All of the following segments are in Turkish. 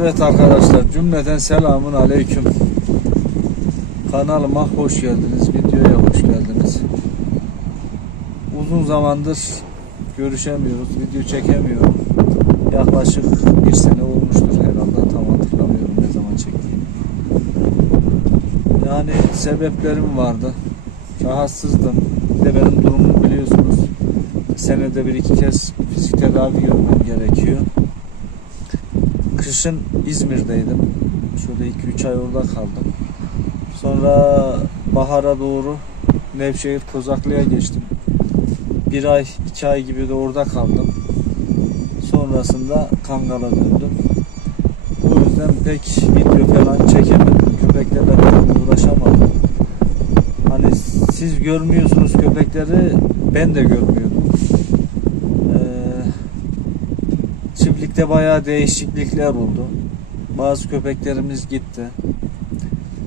Evet arkadaşlar cümleten selamun aleyküm. Kanalıma hoş geldiniz. Videoya hoş geldiniz. Uzun zamandır görüşemiyoruz. Video çekemiyorum. Yaklaşık bir sene olmuştur herhalde. Tam hatırlamıyorum ne zaman çektiğimi. Yani sebeplerim vardı. Rahatsızdım. Bir de benim durumumu biliyorsunuz. Senede bir iki kez fizik tedavi görmem gerekiyor. Kışın İzmir'deydim. Şöyle 2-3 ay orada kaldım. Sonra bahara doğru Nevşehir Kozaklı'ya geçtim. Bir ay, iki ay gibi de orada kaldım. Sonrasında Kangal'a döndüm. O yüzden pek video falan çekemedim. Köpeklerle pek uğraşamadım. Hani siz görmüyorsunuz köpekleri, ben de görmüyordum. Ee, Çiftlikte bayağı değişiklikler oldu. Bazı köpeklerimiz gitti.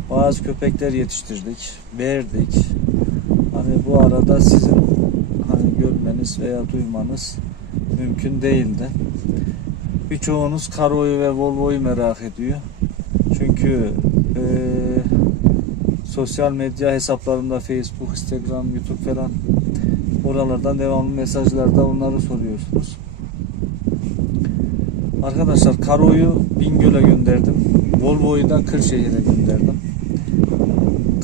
Bazı köpekler yetiştirdik, verdik. Hani bu arada sizin hani görmeniz veya duymanız mümkün değildi. Birçoğunuz Karo'yu ve Volvo'yu merak ediyor. Çünkü eee, sosyal medya hesaplarında Facebook, Instagram, YouTube falan oralardan devamlı mesajlarda onları soruyorsunuz. Arkadaşlar Karo'yu Bingöl'e gönderdim. Volvo'yu da Kırşehir'e gönderdim.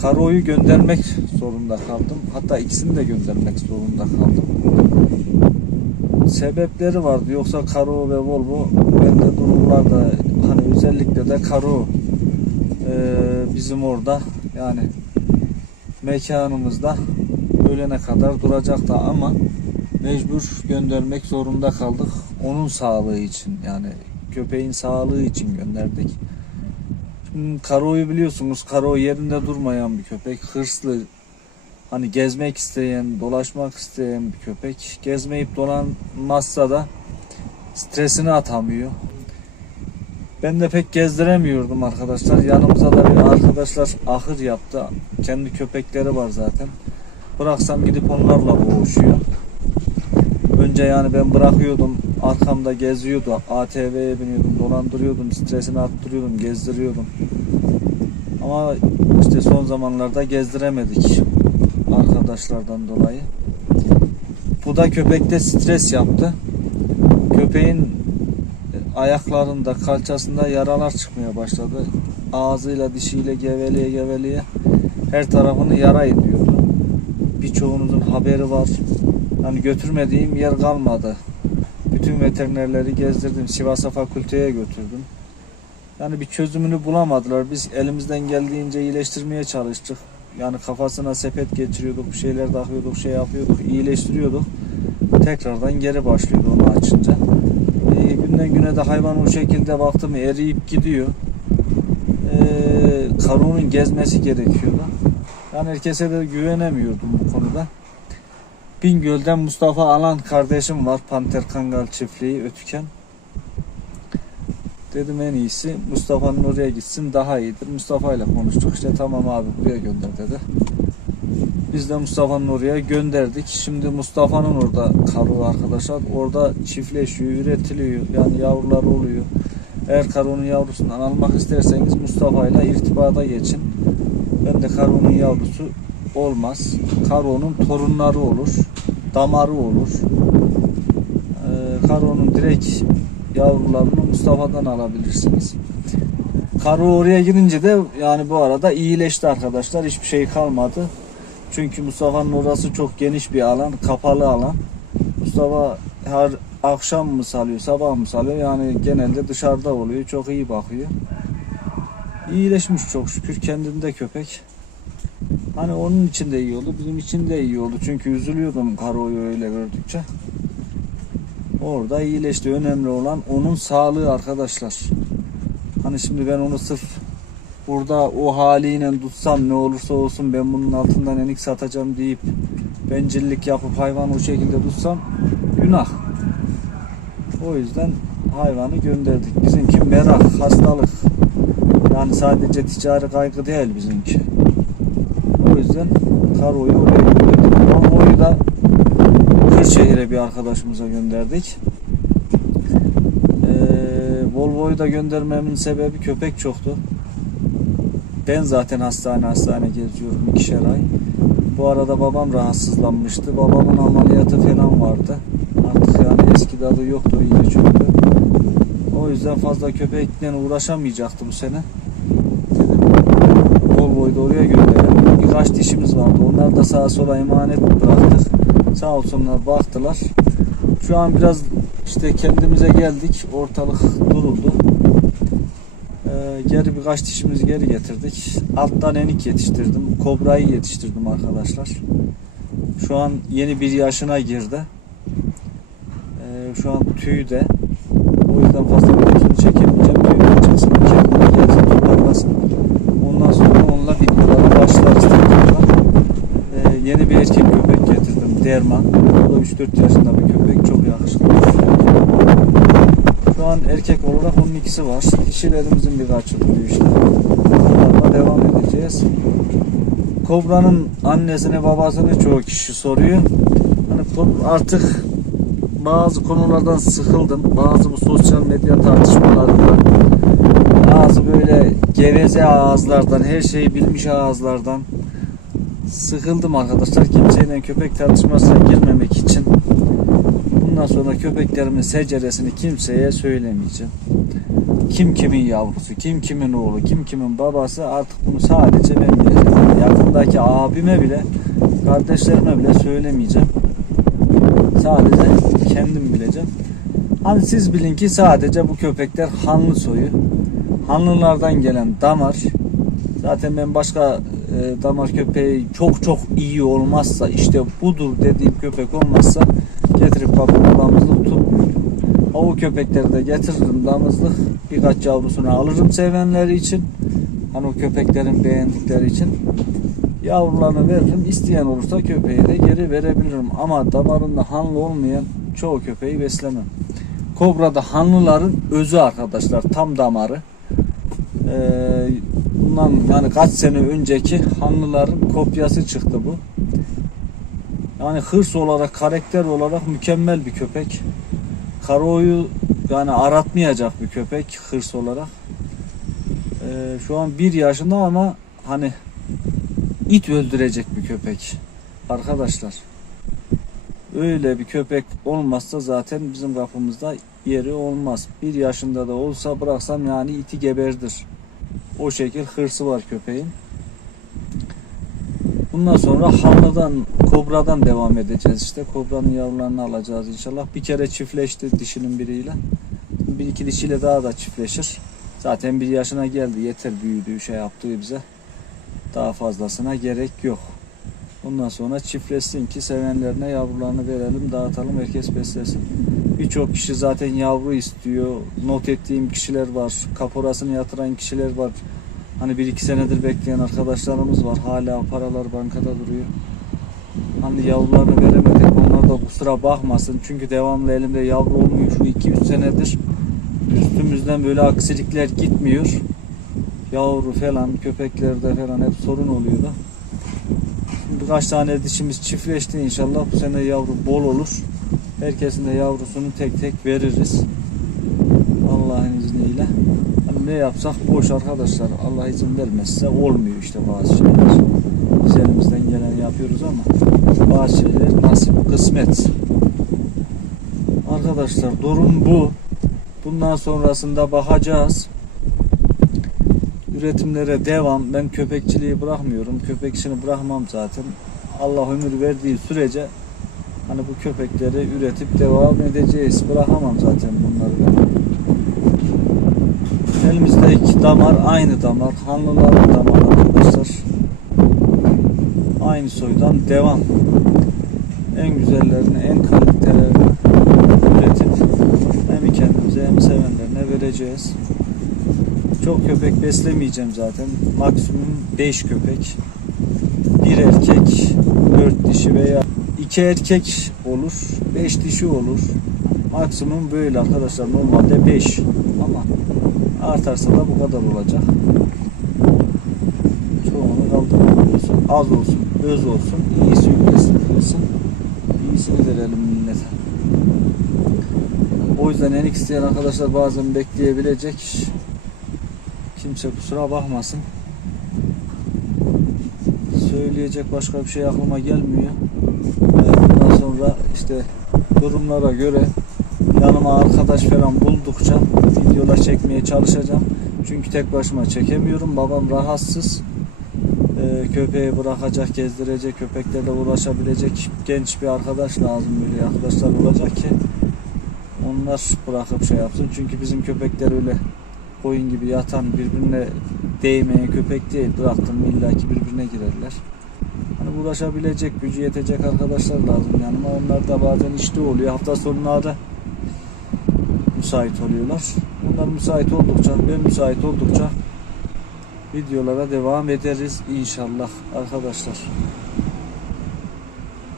Karo'yu göndermek zorunda kaldım. Hatta ikisini de göndermek zorunda kaldım. Sebepleri vardı. Yoksa Karo ve Volvo bende durumlarda hani özellikle de Karo eee, bizim orada yani mekanımızda ölene kadar duracaktı ama mecbur göndermek zorunda kaldık. Onun sağlığı için yani köpeğin sağlığı için gönderdik. Şimdi Karo'yu biliyorsunuz. Karo yerinde durmayan bir köpek. Hırslı. Hani gezmek isteyen, dolaşmak isteyen bir köpek. Gezmeyip dolanmazsa da stresini atamıyor. Ben de pek gezdiremiyordum arkadaşlar. Yanımıza da bir arkadaşlar ahır yaptı. Kendi köpekleri var zaten. Bıraksam gidip onlarla boğuşuyor. Önce yani ben bırakıyordum arkamda geziyordu ATV'ye biniyordum dolandırıyordum stresini arttırıyordum gezdiriyordum. Ama işte son zamanlarda gezdiremedik arkadaşlardan dolayı. Bu da köpekte stres yaptı. Köpeğin ayaklarında kalçasında yaralar çıkmaya başladı. Ağzıyla dişiyle geveleye geveleye her tarafını yara ediyordu. Birçoğunuzun haberi var. Hani götürmediğim yer kalmadı. Bütün veterinerleri gezdirdim. Sivas'a fakülteye götürdüm. Yani bir çözümünü bulamadılar. Biz elimizden geldiğince iyileştirmeye çalıştık. Yani kafasına sepet geçiriyorduk, bir şeyler takıyorduk, şey yapıyorduk, iyileştiriyorduk. Tekrardan geri başlıyordu onu açınca. Ee, günden güne de hayvan o şekilde baktım eriyip gidiyor. Ee, karunun gezmesi gerekiyordu. Yani herkese de güvenemiyordum bu konuda. Bingöl'den Mustafa Alan kardeşim var. Panter Kangal çiftliği Ötüken. Dedim en iyisi Mustafa'nın oraya gitsin daha iyidir. Mustafa ile konuştuk işte tamam abi buraya gönder dedi. Biz de Mustafa'nın oraya gönderdik. Şimdi Mustafa'nın orada kalıyor arkadaşlar. Orada çiftleşiyor, üretiliyor. Yani yavrular oluyor. Eğer karunun yavrusundan almak isterseniz Mustafa ile irtibata geçin. Ben de karunun yavrusu olmaz. Karo'nun torunları olur. Damarı olur. Ee, Karo'nun direkt yavrularını Mustafa'dan alabilirsiniz. Karo oraya gidince de yani bu arada iyileşti arkadaşlar. Hiçbir şey kalmadı. Çünkü Mustafa'nın orası çok geniş bir alan. Kapalı alan. Mustafa her akşam mı salıyor, sabah mı salıyor? Yani genelde dışarıda oluyor. Çok iyi bakıyor. İyileşmiş çok şükür. Kendinde köpek. Hani onun için de iyi oldu, bizim için de iyi oldu. Çünkü üzülüyordum Karo'yu öyle gördükçe. Orada iyileşti. Önemli olan onun sağlığı arkadaşlar. Hani şimdi ben onu sırf burada o haliyle tutsam ne olursa olsun ben bunun altından enik satacağım deyip bencillik yapıp hayvanı o şekilde tutsam günah. O yüzden hayvanı gönderdik. Bizimki merak, hastalık. Yani sadece ticari kaygı değil bizimki. Yüzden Karo'yu oraya gönderdik. Volvo'yu da Kırşehir'e bir arkadaşımıza gönderdik. Ee, Volvo'yu da göndermemin sebebi köpek çoktu. Ben zaten hastane hastane geziyorum ikişer ay. Bu arada babam rahatsızlanmıştı. Babamın ameliyatı falan vardı. Artık yani eski tadı yoktu, iyice çöktü. O yüzden fazla köpekle uğraşamayacaktı bu sene. Dedim Volvo'yu da oraya gönderelim. Birkaç dişimiz vardı. Onlar da sağa sola emanet bıraktık. Sağ olsunlar baktılar. Şu an biraz işte kendimize geldik. Ortalık duruldu. Ee, geri birkaç dişimizi geri getirdik. Alttan enik yetiştirdim. Kobrayı yetiştirdim arkadaşlar. Şu an yeni bir yaşına girdi. Ee, şu an tüyde. O yüzden fazla videosunu çekemeyeceğim. Tüyden çıksın. Kendine gelsin toparlasın. Ondan sonra onunla videolara başlarız tekrardan. Ee, yeni bir erkek köpek Derman. O da 3-4 yaşında bir köpek. Çok yakışıklı. Şu an erkek olarak onun ikisi var. Dişilerimizin birkaçı duruyor işte. Bunlarla devam edeceğiz. Kobra'nın annesini babasını çoğu kişi soruyor. Hani artık bazı konulardan sıkıldım. Bazı bu sosyal medya tartışmalarından, bazı böyle geveze ağızlardan, her şeyi bilmiş ağızlardan sıkıldım arkadaşlar. Kimseyle köpek tartışmasına girmemek için bundan sonra köpeklerimin seceresini kimseye söylemeyeceğim. Kim kimin yavrusu, kim kimin oğlu, kim kimin babası artık bunu sadece ben bileceğim. Yakındaki abime bile, kardeşlerime bile söylemeyeceğim. Sadece kendim bileceğim. Hani siz bilin ki sadece bu köpekler Hanlı soyu. Hanlılardan gelen damar. Zaten ben başka e, damar köpeği çok çok iyi olmazsa işte budur dediğim köpek olmazsa getirip kapıma damızlık tutmuyorum. O köpekleri de getiririm damızlık. Birkaç yavrusunu alırım sevenleri için. Hani o köpeklerin beğendikleri için. Yavrularını veririm. İsteyen olursa köpeği de geri verebilirim. Ama damarında hanlı olmayan çoğu köpeği beslemem. Kobra'da hanlıların özü arkadaşlar. Tam damarı. Ee, bundan yani kaç sene önceki hanlıların kopyası çıktı bu. Yani hırs olarak, karakter olarak mükemmel bir köpek. Karo'yu yani aratmayacak bir köpek hırs olarak. Ee, şu an bir yaşında ama hani it öldürecek bir köpek. Arkadaşlar. Öyle bir köpek olmazsa zaten bizim kapımızda yeri olmaz. Bir yaşında da olsa bıraksam yani iti geberdir. O şekil hırsı var köpeğin. Bundan sonra Hanlı'dan, Kobra'dan devam edeceğiz işte. Kobra'nın yavrularını alacağız inşallah. Bir kere çiftleşti dişinin biriyle. Bir iki dişiyle daha da çiftleşir. Zaten bir yaşına geldi. Yeter büyüdüğü şey yaptığı bize. Daha fazlasına gerek yok. Bundan sonra çiftleşsin ki sevenlerine yavrularını verelim, dağıtalım, herkes beslesin. Birçok kişi zaten yavru istiyor. Not ettiğim kişiler var. Kaporasını yatıran kişiler var. Hani bir iki senedir bekleyen arkadaşlarımız var. Hala paralar bankada duruyor. Hani yavrularını veremedik. Onlar da kusura bakmasın. Çünkü devamlı elimde yavru olmuyor. Şu 2-3 senedir üstümüzden böyle aksilikler gitmiyor. Yavru falan, köpeklerde falan hep sorun oluyordu. Şimdi birkaç tane dişimiz çiftleşti inşallah. Bu sene yavru bol olur. Herkesin de yavrusunu tek tek veririz. Allah'ın izniyle. Hani ne yapsak boş arkadaşlar. Allah izin vermezse olmuyor işte bazı şeyler. Biz elimizden geleni yapıyoruz ama bazı şeyler nasip kısmet. Arkadaşlar durum bu. Bundan sonrasında bakacağız. Üretimlere devam. Ben köpekçiliği bırakmıyorum. Köpek işini bırakmam zaten. Allah ömür verdiği sürece hani bu köpekleri üretip devam edeceğiz. Bırakamam zaten bunları ben. Elimizdeki damar aynı damar. Hanlıların damarı arkadaşlar. Aynı soydan devam. En güzellerini, en kalitelerini üretip hem kendimize hem sevenlerine vereceğiz. Çok köpek beslemeyeceğim zaten. Maksimum 5 köpek. Bir erkek, 4 dişi veya 2 erkek olur, 5 dişi olur. Maksimum böyle arkadaşlar. Normalde 5 ama artarsa da bu kadar olacak. Çoğunu kaldırmıyoruz. Az olsun, öz olsun, iyisi yüklesin, iyisini verelim millete. O yüzden enik isteyen arkadaşlar bazen bekleyebilecek. Kimse kusura bakmasın. Söyleyecek başka bir şey aklıma gelmiyor. Bundan sonra işte durumlara göre yanıma arkadaş falan buldukça videolar çekmeye çalışacağım. Çünkü tek başıma çekemiyorum. Babam rahatsız. Ee, köpeği bırakacak, gezdirecek, köpeklerle uğraşabilecek genç bir arkadaş lazım böyle arkadaşlar olacak ki onlar bırakıp şey yapsın. Çünkü bizim köpekler öyle koyun gibi yatan birbirine değmeyen köpek değil. Bıraktım illaki birbirine girerler. Hani uğraşabilecek, gücü yetecek arkadaşlar lazım yanıma. Onlar da bazen işte oluyor. Hafta sonları müsait oluyorlar. Onlar müsait oldukça, ben müsait oldukça videolara devam ederiz inşallah arkadaşlar.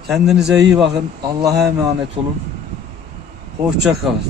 Kendinize iyi bakın. Allah'a emanet olun. Hoşça kalın.